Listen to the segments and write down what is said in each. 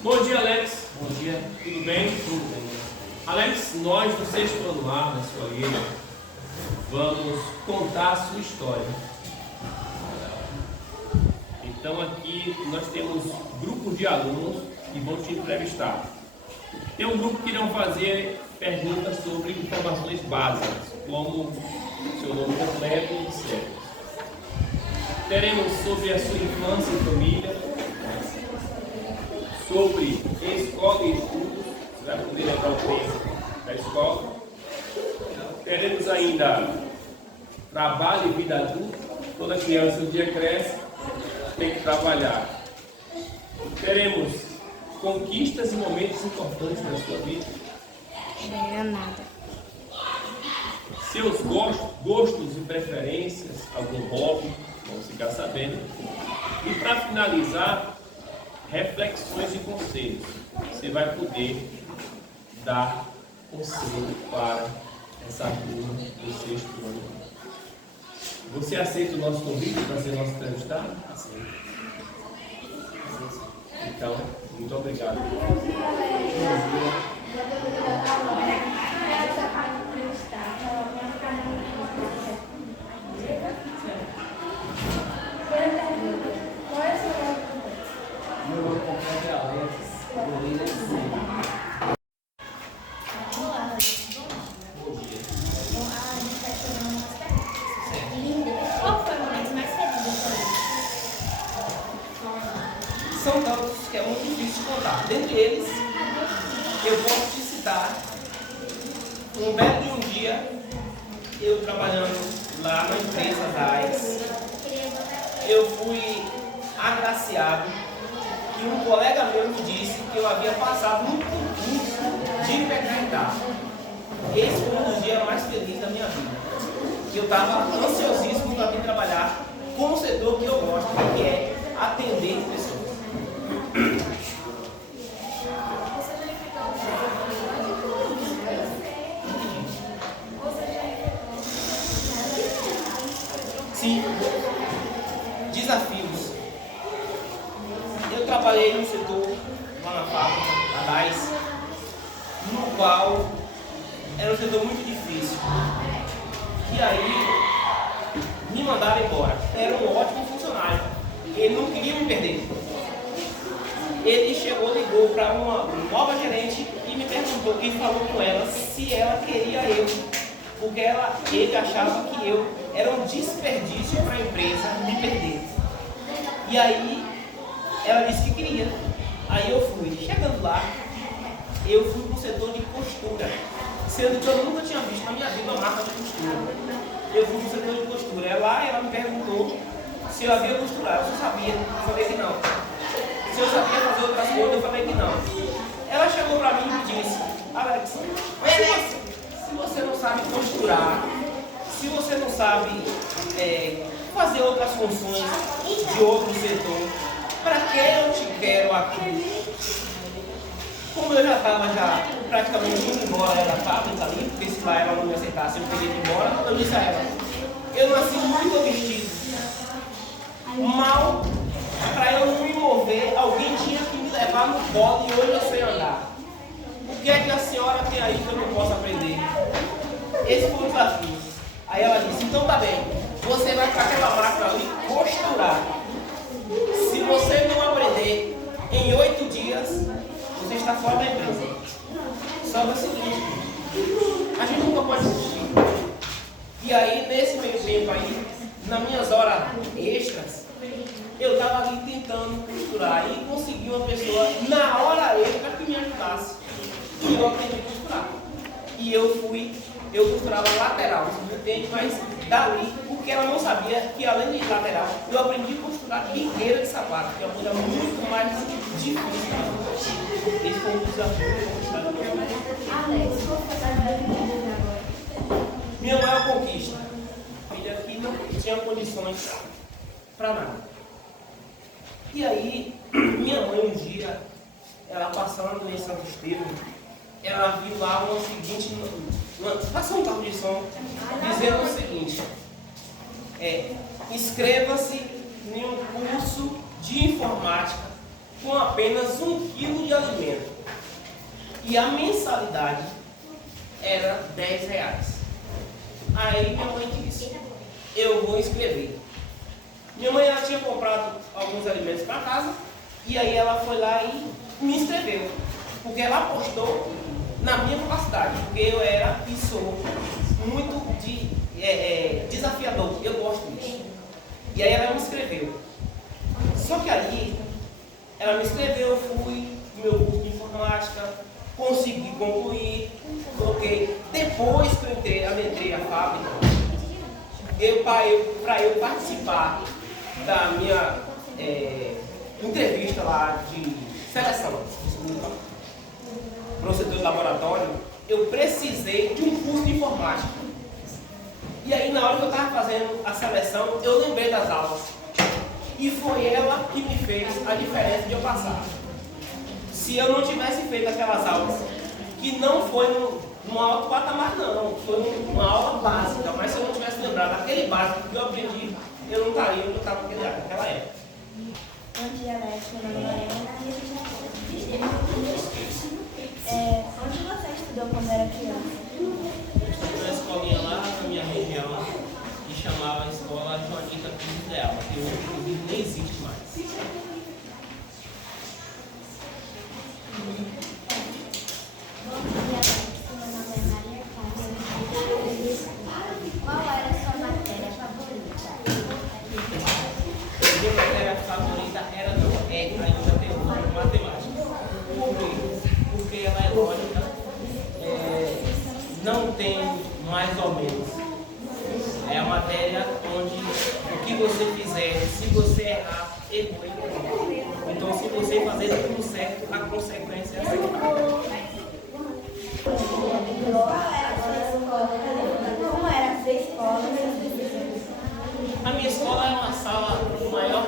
Bom dia, Alex. Bom dia. Tudo bem? Tudo bem. Alex, nós do sexto ano A, na sua igreja, vamos contar a sua história. Então aqui nós temos grupos de alunos que vão te entrevistar. Tem um grupo que irão fazer perguntas sobre informações básicas, como seu nome completo, etc. Teremos sobre a sua infância e família, sobre escola e estudos, você vai poder lembrar o tempo da escola. Teremos ainda trabalho e vida adulta. Toda criança um dia cresce, tem que trabalhar. Teremos conquistas e momentos importantes na sua vida. Não é nada. Seus gostos e preferências, algum hobby, vamos ficar sabendo. E para finalizar, reflexões e conselhos. Você vai poder dar conselho para essa turma do sexto ano. Você aceita o nosso convite para ser nosso entrevistado? Aceito. Então, muito obrigado. Meu nome completo é Alex. Moreira de Silva. Bom dia. Qual foi o momento mais feliz da sua vida? São tantos que é muito difícil de contar. Dentre eles, eu posso te citar um belo de um dia, eu trabalhando lá na empresa DAS, eu fui agraciado e um colega meu me disse que eu havia passado no concurso de veterinário. Esse foi um dos dias mais felizes da minha vida. Eu estava ansiosíssimo para vir trabalhar com o setor que eu gosto, que é atender pessoas. Sim, desafios. Eu trabalhei no setor, lá na fábrica, na DAS, no qual era um setor muito difícil. E aí, me mandaram embora. Era um ótimo funcionário. Ele não queria me perder. Ele ligou para uma nova gerente e me perguntou, e falou com ela se ela queria eu. Porque ele achava que eu era um desperdício para a empresa me perder. E aí, ela disse que queria. Aí eu fui. Chegando lá, eu fui para o setor de costura. Sendo que eu nunca tinha visto na minha vida uma marca de costura. Eu fui para o setor de costura. Lá ela me perguntou se eu havia costurado. Eu sabia. Eu falei que não. Se eu sabia fazer outras coisas, eu falei que não. Ela chegou para mim e me disse: Alex, se você não sabe costurar, se você não sabe fazer outras funções de outro setor, para que eu te quero aqui? Como eu já estava praticamente indo embora da fábrica ali, porque se lá ela não me aceitasse, eu teria que ir embora, eu disse a ela: eu nasci muito vestido. Mal, para eu não me mover, alguém tinha que me levar no colo e hoje eu sei andar. O que é que a senhora tem aí que eu não posso aprender? Esse foi o desafio. Aí ela disse: então tá bem, você vai para aquela máquina ali costurar. Se você não aprender em 8 dias, você está fora da empresa. Só que é o seguinte, a gente nunca pode desistir. E aí, nesse meio tempo aí, nas minhas horas extras, eu estava ali tentando costurar e consegui uma pessoa na hora extra que me ajudasse. E eu aprendi a costurar. E eu costurava lateral, você não entende, mas dali, porque ela não sabia que além de lateral, eu aprendi a costurar biqueira de sapato, que é uma coisa muito mais difícil. Esse foi um desafio que eu costurava. Minha maior conquista, filha que não tinha condições para nada. E aí, minha mãe um dia, ela passando em Santo Estevão, ela viu lá uma seguinte, passou um carro de som, dizendo o seguinte: inscreva-se em um curso de informática com apenas 1 quilo de alimento. E a mensalidade era R$10. Aí minha mãe disse, eu vou inscrever. Minha mãe ela tinha comprado alguns alimentos para casa e aí ela foi lá e me inscreveu. Porque ela apostou na minha capacidade, porque eu era e sou muito desafiador, eu gosto disso. E aí ela me inscreveu. Só que ali, ela me inscreveu, eu fui no meu curso de informática, consegui concluir, coloquei. Depois que eu adentrei a fábrica, para eu participar da minha entrevista lá de seleção, para o setor de laboratório, eu precisei de um curso de informática. E aí, na hora que eu estava fazendo a seleção, eu lembrei das aulas. E foi ela que me fez a diferença de eu passar. Se eu não tivesse feito aquelas aulas, que não foi numa alto patamar, não, foi uma aula básica, mas se eu não tivesse lembrado daquele básico que eu aprendi, eu não estaria onde eu estava naquela época. Bom dia, Alex. Meu nome é Mariana e a gente já onde você estudou quando era criança? Eu estudei numa escolinha lá na minha região, que chamava a Escola Joanita Pires Leal, que hoje inclusive nem existe mais. Bom dia, Alex. Meu nome é Maria Cássia. Qual era a sua matéria favorita? Minha matéria favorita era ainda tem hoje, matemática. Por quê? Porque ela é lógica, não tem mais ou menos. É a matéria onde o que você fizer, se você errar, errou. Então, se você fazer tudo certo, a consequência é essa. Qual era a sua escola? Como era a sua escola? A minha escola é uma sala maior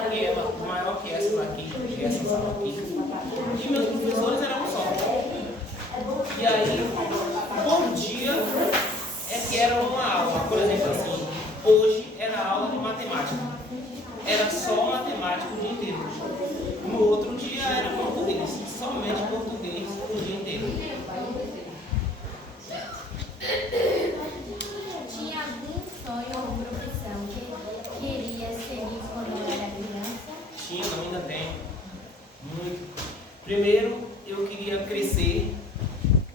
que essa daqui, que essa sala aqui. E meus professores eram só. E aí, por dia é que era uma aula. Por exemplo, assim, hoje era aula de matemática. Era só matemática o dia inteiro. No outro dia era português, somente português o dia inteiro. Tinha algum sonho ou profissão que queria seguir quando era criança? Tinha, ainda tem. Muito. Primeiro, eu queria crescer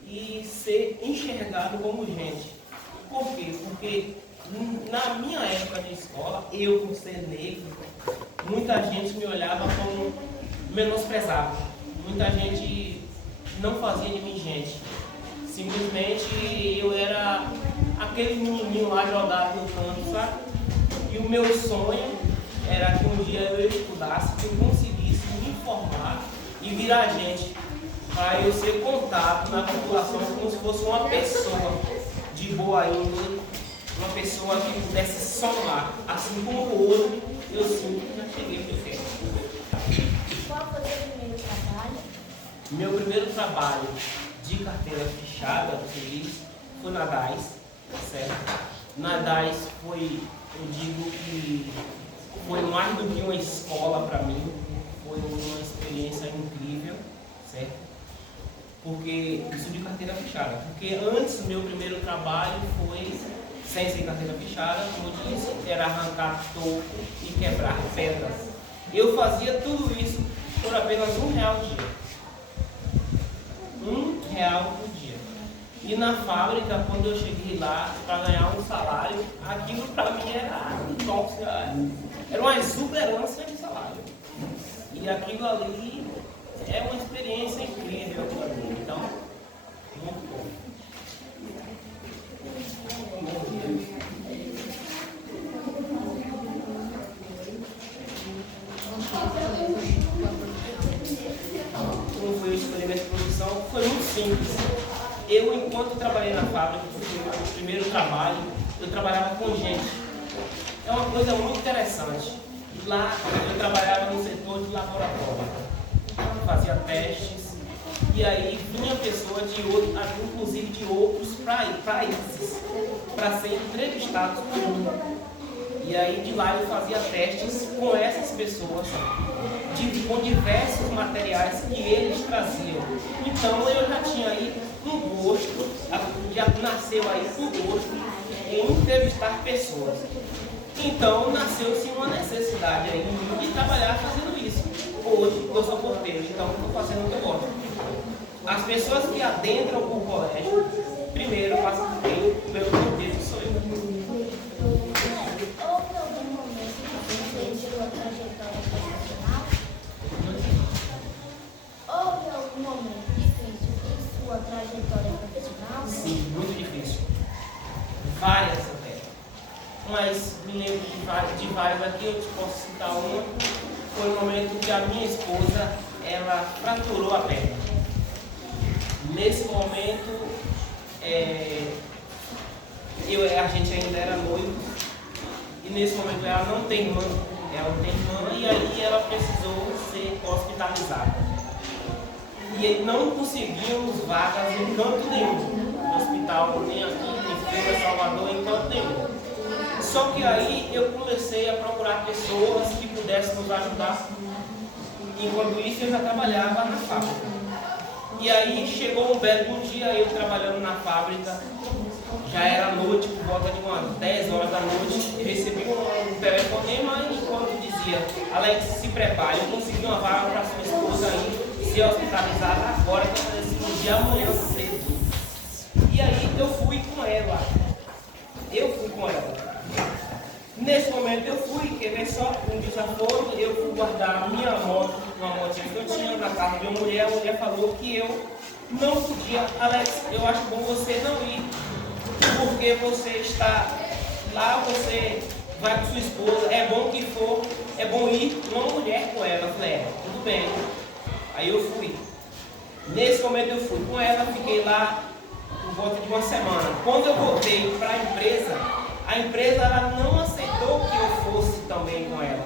e ser enxergado como gente. Por quê? Porque na minha época de escola, eu, por ser negro, muita gente me olhava como menosprezado. Muita gente não fazia de mim gente. Simplesmente eu era aquele menininho lá jogado no canto, sabe? E o meu sonho era que um dia eu estudasse, que eu conseguisse me formar e virar gente, para eu ser contado na população como se fosse uma pessoa de boa índole, uma pessoa que pudesse somar, assim como hoje eu sinto que já cheguei onde eu quero. Qual foi o seu primeiro trabalho? Meu primeiro trabalho de carteira fechada, foi na DAIS, certo? Na DAIS foi, eu digo que foi mais do que uma escola para mim, foi uma experiência incrível, certo? Porque isso de carteira fechada, porque antes meu primeiro trabalho foi sem ser carteira fechada, como eu disse, era arrancar toco e quebrar pedras. Eu fazia tudo isso por apenas R$1 por dia. R$1 por dia. E na fábrica, quando eu cheguei lá para ganhar um salário, aquilo para mim era uma exuberância de salário. E aquilo ali é uma experiência incrível para mim. Então, muito bom. Como foi o experimento de produção? Foi muito simples. Eu, enquanto trabalhei na fábrica, foi o meu primeiro trabalho, eu trabalhava com gente. É uma coisa muito interessante. Lá eu trabalhava no setor de laboratório, fazia testes, e aí vinha pessoas de outros, inclusive de outros países, para serem entrevistados por mim. E aí de lá eu fazia testes com essas pessoas com diversos materiais que eles traziam. Então eu já tinha aí um gosto, já nasceu aí um gosto em entrevistar pessoas. Então nasceu-se uma necessidade aí de trabalhar fazendo isso. Hoje eu sou porteiro, então estou fazendo o que eu gosto. As pessoas que adentram o colégio, primeiro passam bem pelo porteiro que sou eu. Houve algum momento que você fez sua trajetória profissional? Houve algum momento difícil em sua trajetória profissional? Sim, muito difícil. Várias até. Mas me lembro de várias aqui, eu te posso citar uma. Foi o momento que a minha esposa, ela fraturou a perna. Nesse momento, a gente ainda era noivo. E nesse momento ela não tem irmã. E aí ela precisou ser hospitalizada. E não conseguimos vagas em canto nenhum. No hospital, nem aqui, nem em Salvador, em canto nenhum. Só que aí eu comecei a procurar pessoas que pudessem nos ajudar. Enquanto isso eu já trabalhava na fábrica. E aí chegou um belo dia, eu trabalhando na fábrica, já era noite, por volta de umas 10 horas da noite, eu recebi um telefonema enquanto dizia: Alex, se prepare, eu consegui uma vaga para sua esposa aí, ser hospitalizada agora, que eu preciso de amanhã cedo. E aí eu fui com ela. Nesse momento eu fui, quer ver só, um desaforo, eu fui guardar a minha moto, uma motinha que eu tinha na casa de uma mulher. A mulher falou que eu não podia. Alex, eu acho bom você não ir, porque você está lá, você vai com sua esposa, é bom que for, é bom ir uma mulher com ela. Eu falei, tudo bem. Aí eu fui. Nesse momento eu fui com ela, fiquei lá por volta de uma semana. Quando eu voltei para a empresa ela não aceitou que eu fosse também com ela.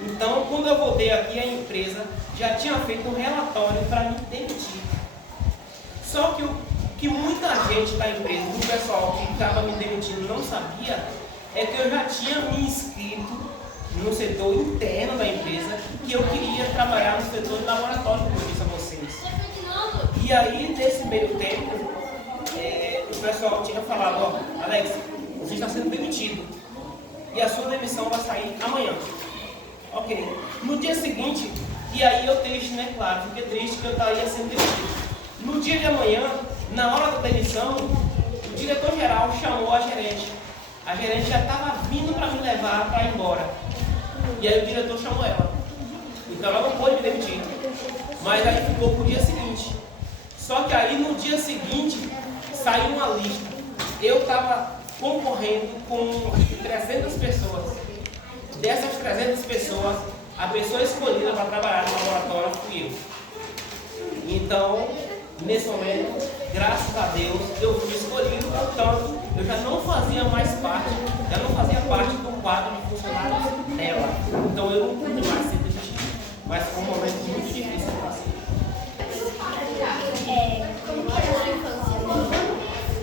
Então, quando eu voltei aqui, a empresa já tinha feito um relatório para me demitir. Só que o que muita gente da empresa, o pessoal que estava me demitindo não sabia, é que eu já tinha me inscrito no setor interno da empresa, que eu queria trabalhar no setor de laboratório, como eu disse a vocês. E aí, nesse meio tempo, o pessoal tinha falado: ó, Alex, você está sendo demitido e a sua demissão vai sair amanhã. Ok. No dia seguinte, e aí eu triste, né? Claro, fiquei triste que eu estaria sendo demitido. No dia de amanhã, na hora da demissão, o diretor-geral chamou a gerente. A gerente já estava vindo para me levar para ir embora. E aí o diretor chamou ela. Então ela não pôde me demitir. Mas aí ficou para o dia seguinte. Só que aí no dia seguinte saiu uma lista. Eu estava concorrendo com 300 pessoas. Dessas 300 pessoas, a pessoa escolhida para trabalhar no laboratório fui eu. Então, nesse momento, graças a Deus, eu fui escolhido, portanto, eu já não fazia mais parte, do quadro de funcionários dela. Então eu não pude mais ser demitido. Mas foi um momento muito difícil para mim. Como que era a sua infância?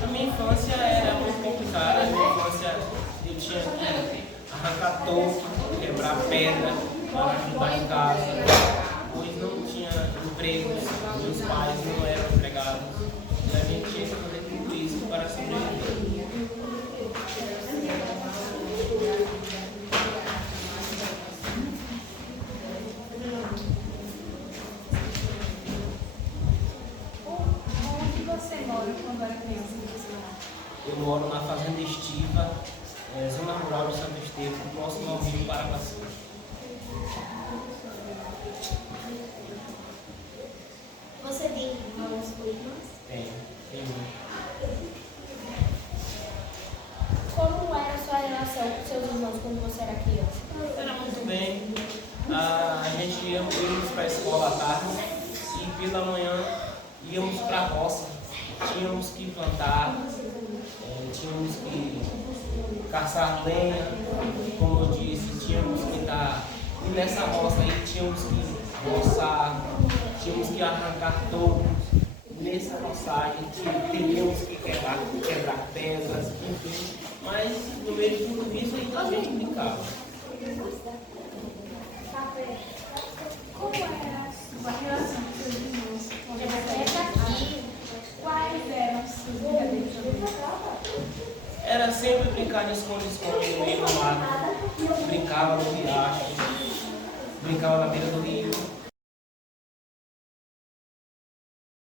A minha infância era muito complicada. A minha infância eu tinha que arrancar toco, quebrar pedra para ajudar em casa. Pois não tinha empregos, meus pais não eram empregados. E a gente tinha que fazer tudo isso para sobreviver. Onde você mora quando era criança? Eu moro na Fazenda Estiva, zona rural de Santo Estevão, próximo ao Rio Paraguaçu. Você tem irmãos ou irmãs? Tenho. Como era a sua relação com seus irmãos quando você era criança? Era muito bem. A gente íamos para a escola à tarde e pela manhã íamos para a roça. Tínhamos que plantar, tínhamos que caçar lenha, como eu disse, tínhamos que dar. E nessa roça aí tínhamos que roçar, tínhamos que arrancar tocos. Nessa roçagem teríamos que quebrar pedras, enfim. Mas no meio de tudo isso ainda a gente brincava. Como era sempre brincar de esconde-esconde no meio do mato. Brincava no riacho, brincava na beira do rio.